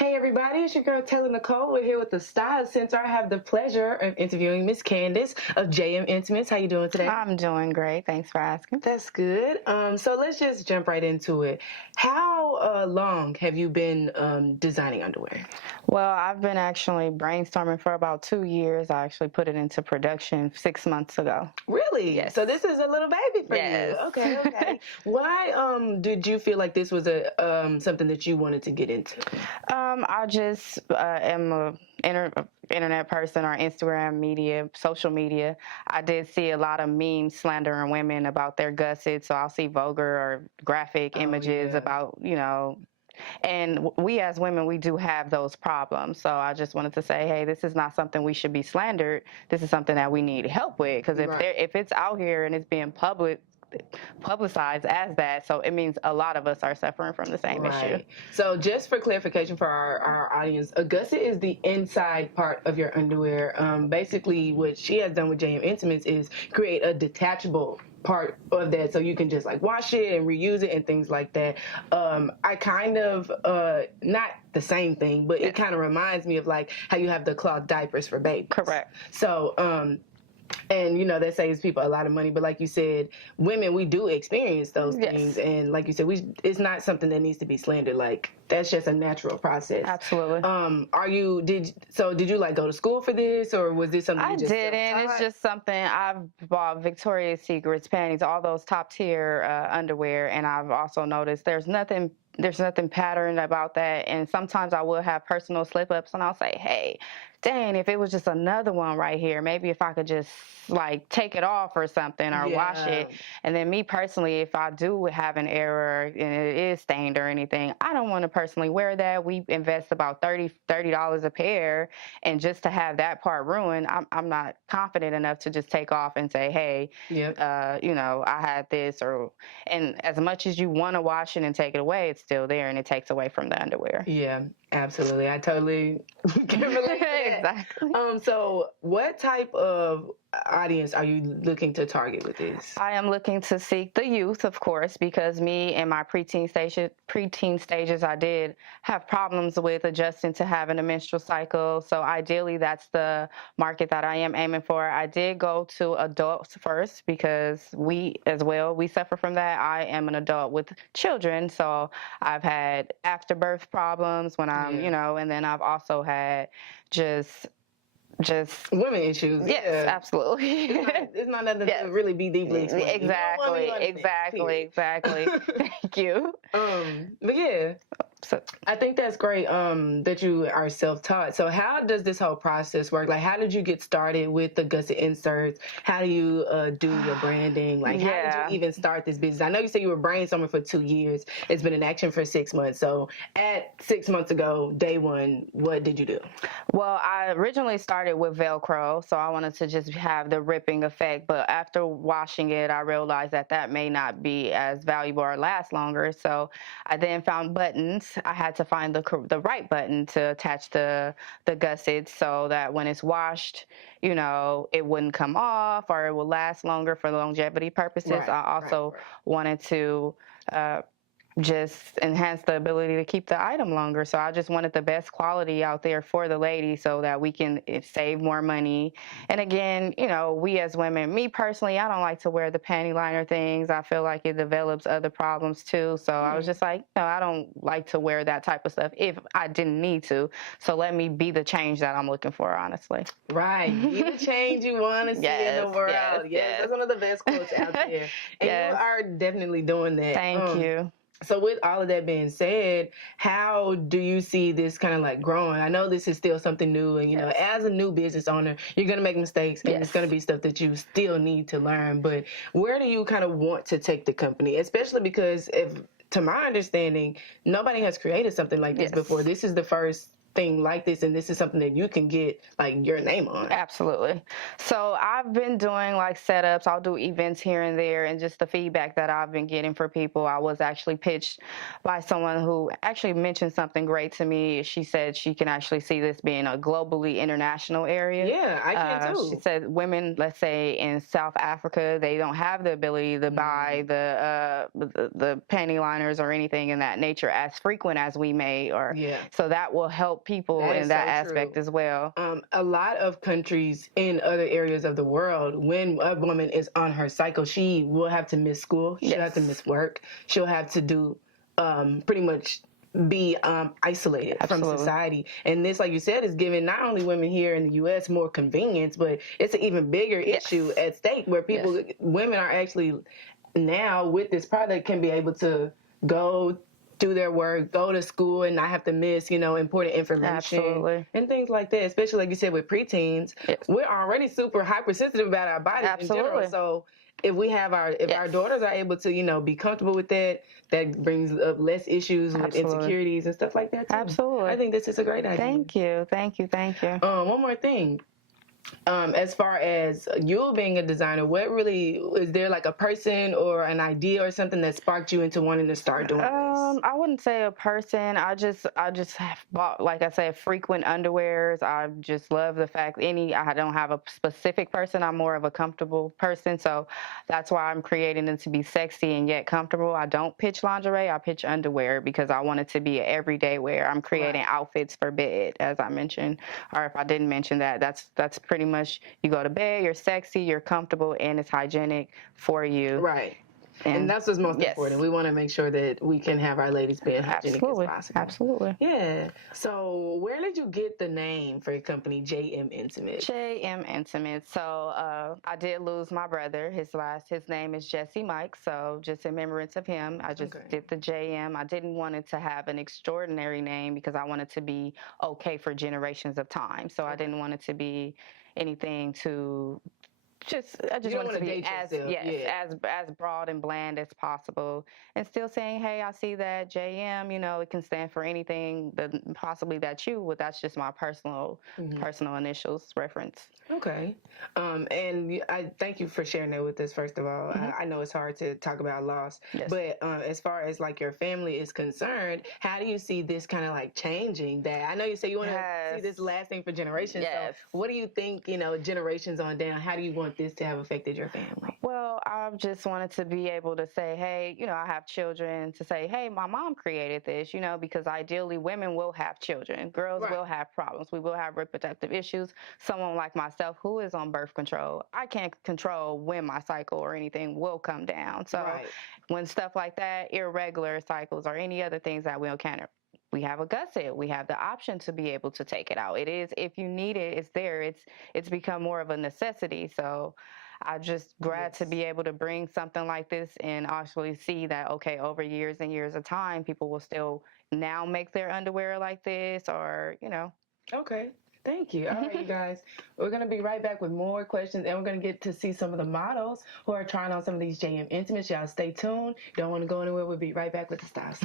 Hey everybody, it's your girl Taylor Nicole. We're here with the Style Center. I have the pleasure of interviewing Miss Candace of JM Intimates. How you doing today? I'm doing great. Thanks for asking. That's good. So let's just jump right into it. How long have you been designing underwear? Well, I've been actually brainstorming for about 2 years. I actually put it into production 6 months ago. Really? Yes. So this is a little baby for Yes. you. Okay. Why did you feel like this was a something that you wanted to get into? I just am a internet person or Instagram media, social media. I did see a lot of memes slandering women about their gussets, so I'll see vulgar or graphic images about, and we as women, we do have those problems. So I just wanted to say, hey, this is not something we should be slandered. This is something that we need help with, because if it's out here and it's being publicized as that, so it means a lot of us are suffering from the same issue. So just for clarification for our audience, a gusset is the inside part of your underwear. Basically what she has done with JM Intimates is create a detachable part of that, so you can just like wash it and reuse it and things like that. I kind of not the same thing, but it kind of reminds me of like how you have the cloth diapers for babies. Correct. So and that saves people a lot of money, but like you said, women, we do experience those things, and like you said, it's not something that needs to be slandered. Like, that's just a natural process. Absolutely. Did you like go to school for this, or was this something I didn't? It's just something. I've bought Victoria's Secret's panties, all those top tier underwear, and I've also noticed there's nothing patterned about that. And sometimes I will have personal slip ups, and I'll say, hey, dang, if it was just another one right here, maybe if I could just like take it off or something, or wash it. And then me personally, if I do have an error and it is stained or anything, I don't want to personally wear that. We invest about $30 a pair, and just to have that part ruined, I'm not confident enough to just take off and say, hey, I had this. And as much as you want to wash it and take it away, it's still there, and it takes away from the underwear. Yeah, absolutely. I totally can relate to that. Exactly. So what type of audience are you looking to target with this? I am looking to seek the youth, of course, because me in my preteen stages, I did have problems with adjusting to having a menstrual cycle. So ideally, that's the market that I am aiming for. I did go to adults first because we suffer from that. I am an adult with children, so I've had afterbirth problems when I'm, and then I've also had just women issues. Yes, absolutely. It's not nothing to really be deeply explained. Exactly. Thank you. But yeah, so I think that's great that you are self-taught. So how does this whole process work? Like, how did you get started with the gusset inserts? How do you do your branding? Like, how did you even start this business? I know you said you were brainstorming for 2 years. It's been in action for 6 months. So at 6 months ago, day one, what did you do? Well, I originally started with Velcro, so I wanted to just have the ripping effect. But after washing it, I realized that may not be as valuable or last longer. So I then found buttons. I had to find the right button to attach the gussets so that when it's washed, it wouldn't come off, or it will last longer for longevity purposes. I also wanted to just enhance the ability to keep the item longer. So I just wanted the best quality out there for the lady so that we can save more money. And again, we as women, me personally, I don't like to wear the panty liner things. I feel like it develops other problems too. So I was just like, I don't like to wear that type of stuff if I didn't need to. So let me be the change that I'm looking for, honestly. Right. Be the change you want to see in the world. Yes. That's one of the best quotes out there. And you are definitely doing that. Thank you. So with all of that being said, how do you see this kind of like growing? I know this is still something new, and as a new business owner, you're going to make mistakes, and it's going to be stuff that you still need to learn. But where do you kind of want to take the company? Especially because to my understanding, nobody has created something like this before. This is the first thing like this, and this is something that you can get like your name on? Absolutely. So I've been doing like setups. I'll do events here and there, and just the feedback that I've been getting for people. I was actually pitched by someone who actually mentioned something great to me. She said she can actually see this being a globally international area. Yeah, I can too. She said women, let's say in South Africa, they don't have the ability to buy the panty liners or anything in that nature as frequent as we may, or so that will help people in that aspect as well. A lot of countries in other areas of the world, when a woman is on her cycle, she will have to miss school. She'll have to miss work. She'll have to do pretty much be isolated from society. And this, like you said, is giving not only women here in the U.S. more convenience, but it's an even bigger issue at stake where people, women are actually now with this product can be able to go do their work, go to school, and not have to miss, important information and things like that. Especially, like you said, with preteens, we're already super hypersensitive about our bodies in general. So if we have our daughters are able to, be comfortable with that, that brings up less issues with insecurities and stuff like that too. Absolutely. I think this is a great idea. Thank you. One more thing. As far as you being a designer, what really is there like a person or an idea or something that sparked you into wanting to start doing this? I wouldn't say a person. I just have bought, like I said, frequent underwears. I just love the fact I don't have a specific person. I'm more of a comfortable person, so that's why I'm creating them to be sexy and yet comfortable. I don't pitch lingerie. I pitch underwear because I want it to be an everyday wear. I'm creating outfits for bed, as I mentioned, or if I didn't mention that, that's pretty much, you go to bed, you're sexy, you're comfortable, and it's hygienic for you. Right. And that's what's most important. We want to make sure that we can have our ladies be as hygienic as possible. Absolutely. Yeah. So where did you get the name for your company, JM Intimate? JM Intimate. So I did lose my brother. His name is Jesse Mike. So just in remembrance of him, I just did the JM. I didn't want it to have an extraordinary name because I wanted to be okay for generations of time. So I didn't want it to be anything to I just want it to be as broad and bland as possible, and still saying, hey, I see that JM, it can stand for anything possibly that that's just my personal initials reference. Okay. And I thank you for sharing that with us, first of all. I know it's hard to talk about loss, but as far as like your family is concerned, how do you see this kind of like changing that? I know you say you want to see this lasting for generations. So what do you think, generations on down, how do you want this to have affected your family? Well, I just wanted to be able to say, hey, I have children, to say, hey, my mom created this, because ideally women will have children. Girls will have problems. We will have reproductive issues. Someone like myself who is on birth control, I can't control when my cycle or anything will come down. So when stuff like that, irregular cycles or any other things that we encounter, we have a gusset. We have the option to be able to take it out. It is, if you need it, it's there. It's become more of a necessity. So I'm just glad to be able to bring something like this and actually see that, okay, over years and years of time, people will still now make their underwear like this, or, Okay. Thank you. All right, you guys. We're going to be right back with more questions, and we're going to get to see some of the models who are trying on some of these JM Intimates. Y'all stay tuned. Don't want to go anywhere. We'll be right back with the styles.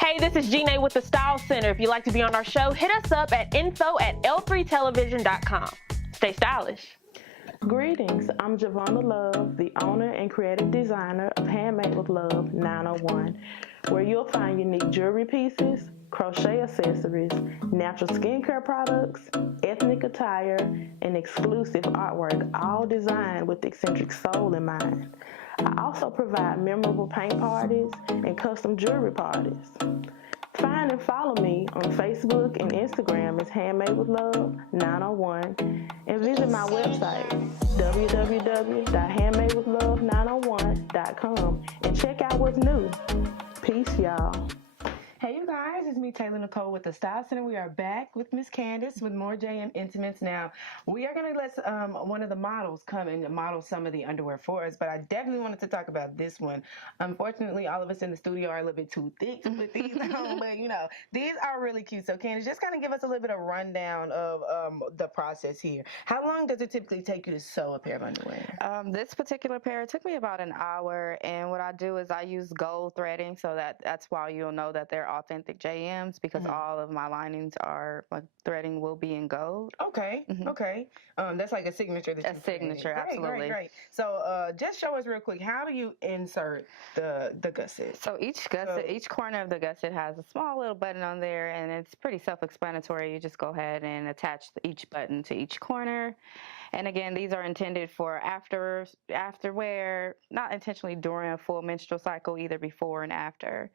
Hey, this is Janae with the Style Center. If you'd like to be on our show, hit us up at info@l3television.com. Stay stylish. Greetings, I'm Javonna Love, the owner and creative designer of Handmade with Love 901, where you'll find unique jewelry pieces, crochet accessories, natural skincare products, ethnic attire, and exclusive artwork, all designed with eccentric soul in mind. I also provide memorable paint parties and custom jewelry parties. Find and follow me on Facebook and Instagram as Handmade with Love 901, and visit my website www.handmadewithlove901.com and check out what's new. Peace, y'all. Hey, you guys, it's me, Taylor Nicole, with the Style Center. We are back with Miss Candace with more JM Intimates. Now, we are going to let one of the models come and model some of the underwear for us, but I definitely wanted to talk about this one. Unfortunately, all of us in the studio are a little bit too thick to put these on, but, you know, these are really cute. So, Candace, just kind of give us a little bit of rundown of the process here. How long does it typically take you to sew a pair of underwear? This particular pair, it took me about an hour, and what I do is I use gold threading, so that's why you'll know that they're authentic JMs, because all of my linings are, my threading will be in gold. Okay, okay. That's like a signature. That a signature, absolutely. Great. So just show us real quick, how do you insert the gusset? So each gusset, each corner of the gusset has a small little button on there, and it's pretty self-explanatory. You just go ahead and attach each button to each corner. And again, these are intended for after wear, not intentionally during a full menstrual cycle, either before and after.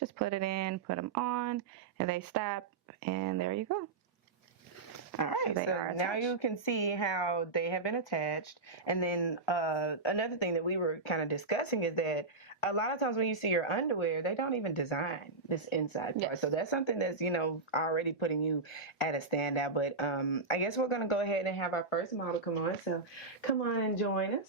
Just put it in, put them on, and they snap, and there you go. All right, so now you can see how they have been attached. And then another thing that we were kind of discussing is that a lot of times when you see your underwear, they don't even design this inside part. Yes. So that's something that's, you know, already putting you at a standout. But I guess we're going to go ahead and have our first model come on. So come on and join us.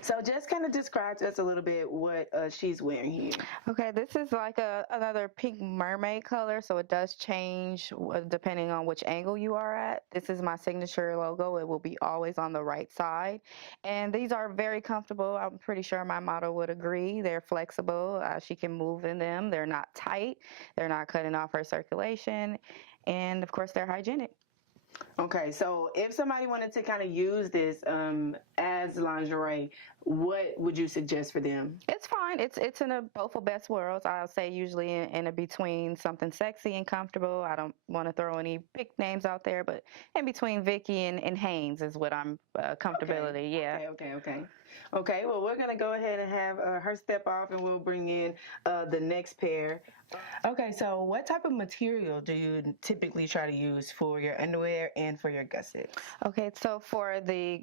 So just kind of describe to us a little bit what she's wearing here. Okay, this is like another pink mermaid color, so it does change depending on which angle you are at. This is my signature logo. It will be always on the right side. And these are very comfortable. I'm pretty sure my model would agree. They're flexible. She can move in them. They're not tight. They're not cutting off her circulation. And, of course, they're hygienic. Okay, so if somebody wanted to kind of use this as lingerie, what would you suggest for them? It's fine. It's in both of best worlds. I'll say usually in a between something sexy and comfortable. I don't want to throw any big names out there, but in between Vicky and Hanes is what I'm comfortability. Okay. Yeah. Okay, well, we're going to go ahead and have her step off, and we'll bring in the next pair. Okay, so what type of material do you typically try to use for your underwear and for your gussets? Okay, so for the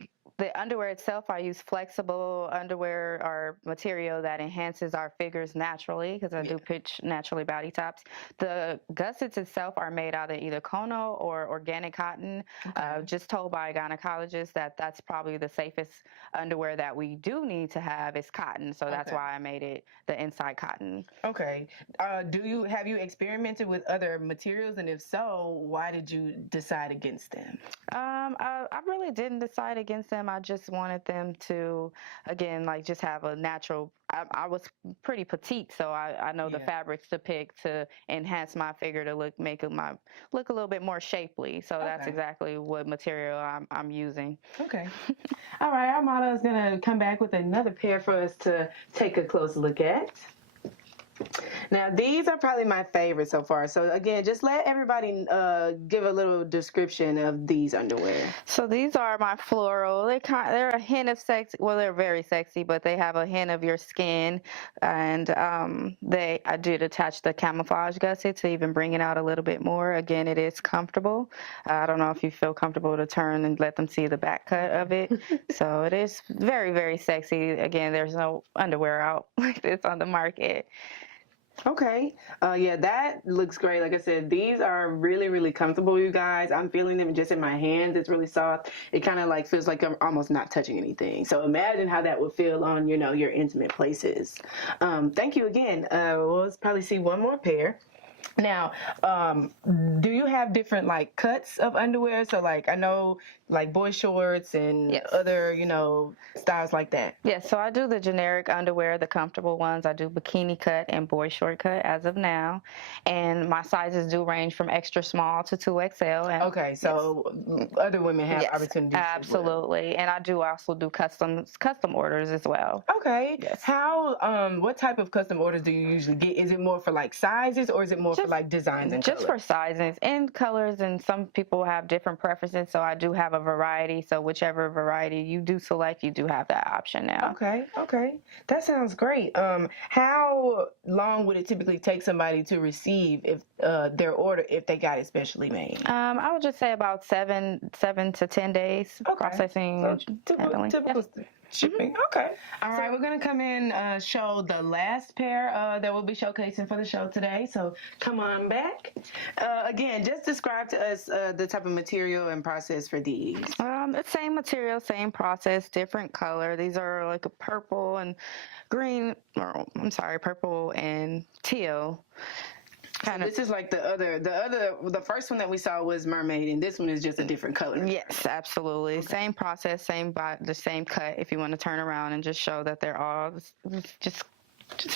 underwear itself, I use flexible underwear or material that enhances our figures naturally, because I do pitch naturally body tops. The gussets itself are made out of either Kono or organic cotton. Okay. Just told by a gynecologist that that's probably the safest underwear that we do need to have is cotton. So that's why I made it the inside cotton. Okay. Have you experimented with other materials, and if so, why did you decide against them? I really didn't decide against them. I just wanted them to, again, like just have a natural. I was pretty petite, so I know the fabrics to pick to enhance my figure to look a little bit more shapely. So that's exactly what material I'm using. Okay. All right, our model is gonna come back with another pair for us to take a close look at. Now, these are probably my favorite so far. So, again, just let everybody give a little description of these underwear. So, these are my floral. They're a hint of sexy. Well, they're very sexy, but they have a hint of your skin. And I did attach the camouflage gusset to even bring it out a little bit more. Again, it is comfortable. I don't know if you feel comfortable to turn and let them see the back cut of it. So, it is very, very sexy. Again, there's no underwear out like this on the market. Okay. Yeah, that looks great. Like I said, these are really, really comfortable, you guys. I'm feeling them just in my hands. It's really soft. It kind of like feels like I'm almost not touching anything. So imagine how that would feel on, your intimate places. Thank you again. We'll probably see one more pair. Now, do you have different like cuts of underwear? So like I know like boy shorts and other, styles like that. Yes, so I do the generic underwear, the comfortable ones. I do bikini cut and boy short cut as of now. And my sizes do range from extra small to 2XL. And okay, so other women have opportunities. Absolutely. As well. And I do also do custom orders as well. Okay. Yes. What type of custom orders do you usually get? Is it more for like sizes, or is it more more for like designs and just colors? for sizes and colors, and some people have different preferences, so I do have a variety. So whichever variety you do select, you do have that option now. Okay, that sounds great. How long would it typically take somebody to receive if their order if they got it specially made? I would just say about 7 to 10 days processing. So, handling. typical shipping. Okay. All right, we're gonna come in show the last pair that we'll be showcasing for the show today. So come on back. Again, just describe to us the type of material and process for these. The same material, same process, different color. These are like a purple and green, or I'm sorry, purple and teal. So this is like the first one that we saw was mermaid, and this one is just a different color. Yes, absolutely. Okay. Same process, the same cut. If you want to turn around and just show that they're all just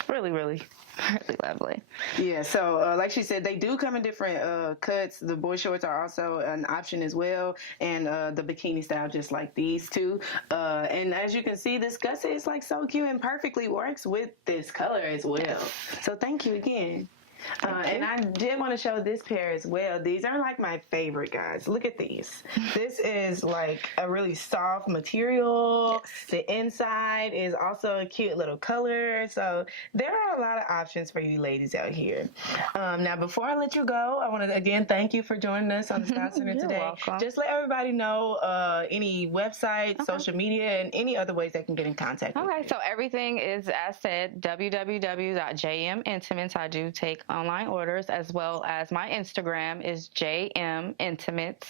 really, really, really lovely. Yeah. So like she said, they do come in different cuts. The boy shorts are also an option as well, and the bikini style, just like these two. And as you can see, this gusset is like so cute and perfectly works with this color as well. So thank you again. And I did want to show this pair as well. These are like my favorite, guys. Look at these. This is like a really soft material. Yes. The inside is also a cute little color. So there are a lot of options for you ladies out here. Now, before I let you go, I want to again thank you for joining us on the Style Center today. Welcome. Just let everybody know any websites, social media, and any other ways they can get in contact with you. So everything is, as said, www.jmintimates. I do take online orders, as well as my Instagram is jmintimates,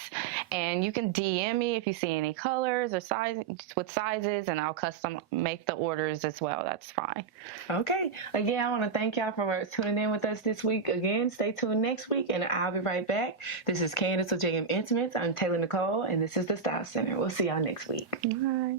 and you can DM me if you see any colors or sizes, and I'll custom make the orders as well. That's fine. Okay. Again, I want to thank y'all for tuning in with us this week. Again, stay tuned next week, and I'll be right back. This is Candace with JM Intimates. I'm Taylor Nicole, and this is the Style Center. We'll see y'all next week. Bye.